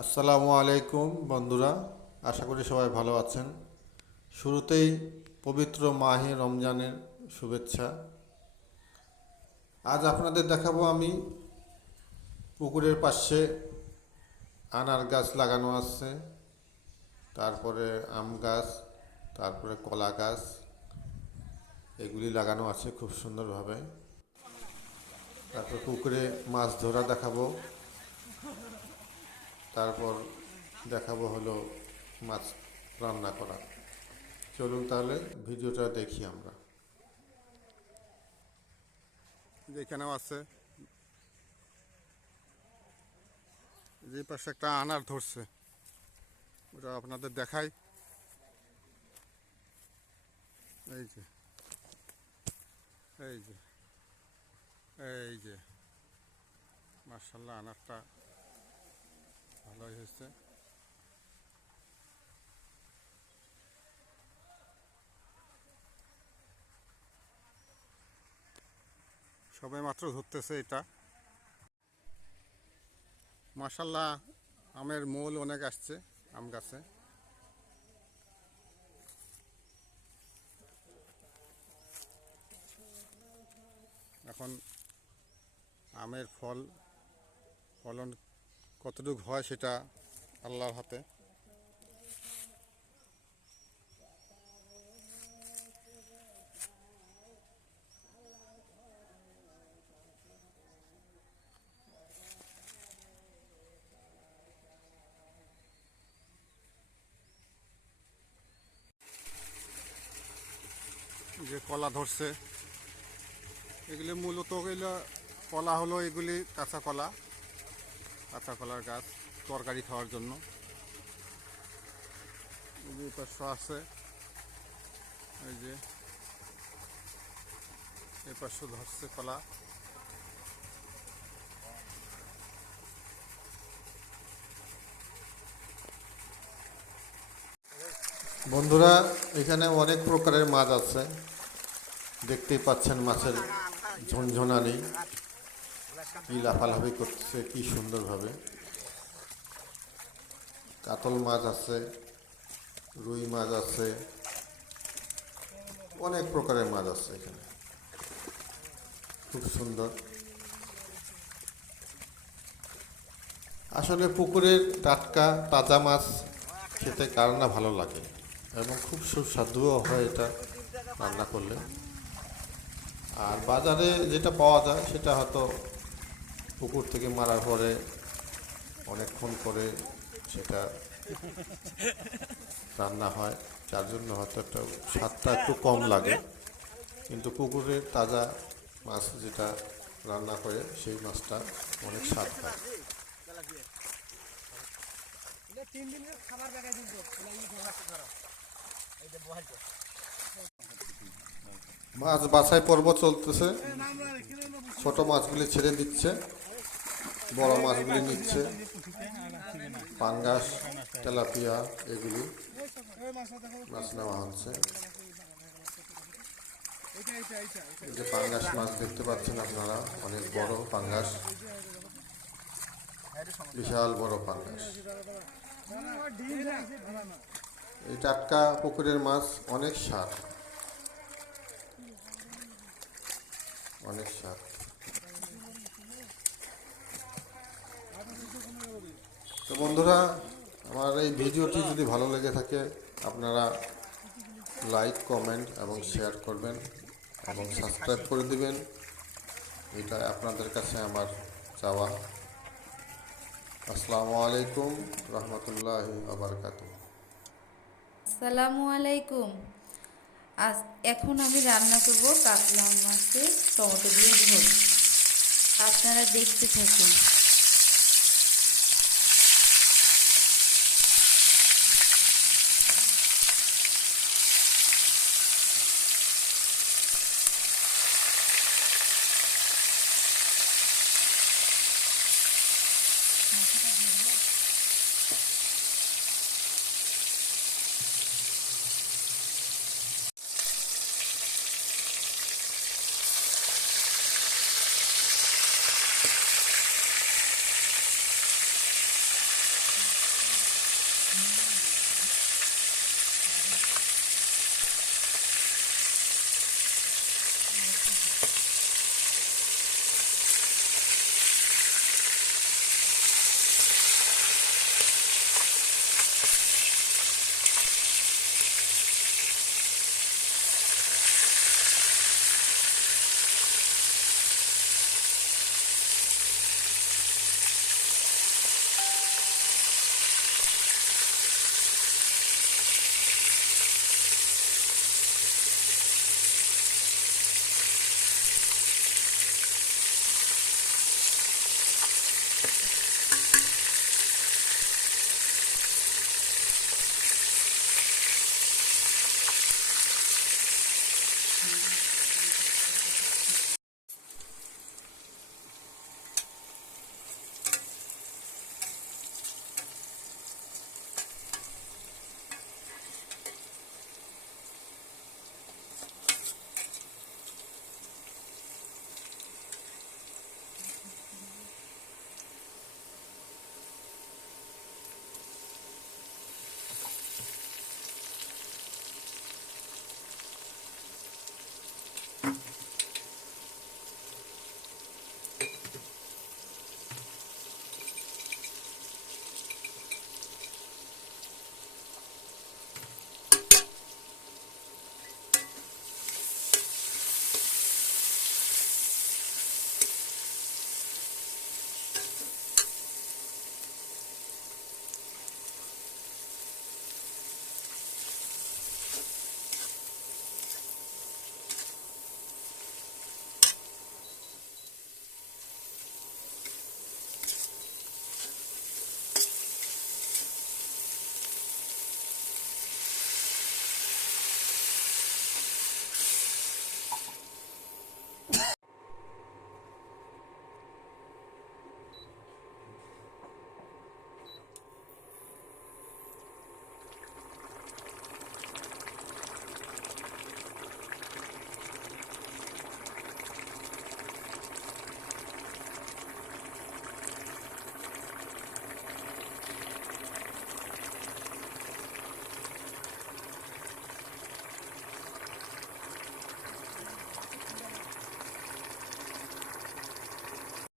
আসসালামু আলাইকুম বন্ধুরা, আশা করি সবাই ভালো আছেন। শুরুতেই পবিত্র মাহে রমজানের শুভেচ্ছা। আজ আপনাদের দেখাবো আমি পুকুরের পাশে আনার গাছ লাগানো আছে, তারপরে আম গাছ, তারপরে কলা গাছ, এগুলি লাগানো আছে খুব সুন্দরভাবে। তারপর পুকুরে মাছ ধরা দেখাবো, তারপর দেখাবো হলো মাছ রান্না করা। চলুন তাহলে ভিডিওটা দেখি আমরা। যেখানেও আছে, যে পাশে একটা আনার ধরছে, ওটা আপনাদের দেখাই। এই যে এই যে এই যে মার্শাল্লাহ, আনারটা ভালোই হয়েছে। সবাই মাত্র ধরতেছে এটা। মার্শাল্লাহ, আমের মূল অনেক আসছে আম গাছে। এখন আমের ফলন কতটুকু হয় সেটা আল্লাহর হাতে। যে কলা ধরছে, এগুলি মূলত এগুলো কলা হলো, এগুলি কাঁচা কলার গাছ, তরকারি খাওয়ার জন্য। এই যে পাশে আছে, এই যে এই পাশে ধরছে কলা। বন্ধুরা, এখানে অনেক প্রকারের মাছ আছে, দেখতেই পাচ্ছেন। মাছের ঝনঝনানি কি লাফালাফি করছে, কি সুন্দরভাবে। কাতল মাছ আছে, রুই মাছ আছে, অনেক প্রকারের মাছ আছে এখানে, খুব সুন্দর। আসলে পুকুরের টাটকা তাজা মাছ খেতে কার না ভালো লাগে, এবং খুব সুস্বাদুও হয় এটা রান্না করলে। আর বাজারে যেটা পাওয়া যায় সেটা হয়তো পুকুর থেকে মারার পরে অনেকক্ষণ করে সেটা রান্না হয়, যার জন্য হয়তো একটা স্বাদটা একটু কম লাগে। কিন্তু পুকুরের তাজা মাছ যেটা রান্না করে, সেই মাছটা অনেক স্বাদ হয়। মাছ বাছাই পর্ব চলতেছে, ছোট মাছগুলি ছেড়ে দিচ্ছে, বড় মাছগুলি নিচ্ছে। পাঙ্গাস, তেলাপিয়া, এগুলি মাছ নেওয়া হচ্ছে। এই যে পাঙ্গাস মাছ দেখতে পাচ্ছেন আপনারা, অনেক বড় পাঙ্গাস, বিশাল বড় পাঙ্গাস। এই টাটকা পুকুরের মাছ অনেক স্বাদ, অনেক স্বাদ। তো বন্ধুরা, আমার এই ভিডিওটি যদি ভালো লেগে থাকে, আপনারা লাইক, কমেন্ট এবং শেয়ার করবেন এবং সাবস্ক্রাইব করে দিবেন। এটা আপনাদের কাছে আমার চাওয়া। আসসালামু আলাইকুম রহমতুল্লাহি ওয়া বারাকাতুহু। আসসালামু আলাইকুম। আজ এখন আমি রান্না করব কাতলা মাছের টমেটো দিয়ে ঝোল। আপনারা দেখতে থাকুন।